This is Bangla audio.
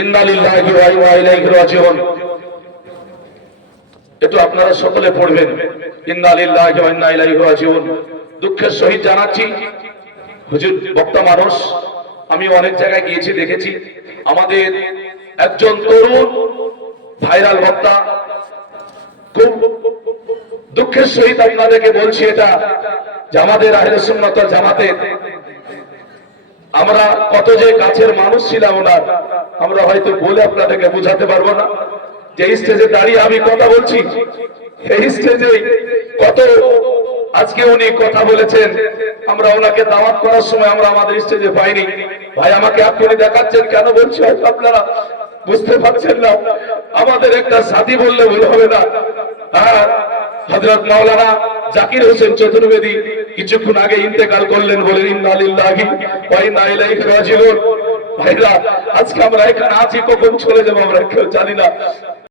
ইন্না লিল্লাহি ওয়া ইন্না ইলাইহি রাজিউন। একটু আপনারা সকলে পড়বেন, ইন্না লিল্লাহি ওয়া ইন্না ইলাইহি রাজিউন। দুঃখের সহিত জানাচ্ছি, হুজুর বক্তা মানুষ, আমি অনেক জায়গায় গিয়েছি, দেখেছি আমাদের একজন তরুণ ভাইরাল বক্তা, খুব দুঃখের সহিত আপনাদেরকে বলছি এটা যে আমাদের আহলে সুন্নাত ওয়াল জামাতের আমরা কত যে কাছের মানুষ ছিলাম ওনার, আমরা হয়তো বলে আপনাদেরকে বোঝাতে পারবো না। যে স্টেজে দাঁড়িয়ে আমি কথা বলছি, এই স্টেজে কত আজকে উনি কথা বলেছেন, আমরা ওনাকে দাওয়াত করার সময় আমরা আমাদের স্টেজে পাইনি। ভাই আমাকে আপনি দেখাচ্ছেন কেন বলছি হয়তো আপনারা বুঝতে পারছেন না। আমাদের একটা সাথী বললে ভুল হবে না। হযরত মাওলানা জাকির হোসেন চতুর্বেদী কিছুক্ষণ আগে ইন্তেকাল করলেন, বলে ইন্না লিল্লাহি ওয়া ইন্না ইলাইহি রাজিউন। ভাইরা আজকে আমরা এখানে আছি, কখন চলে যাবো আমরা কেউ জানি না।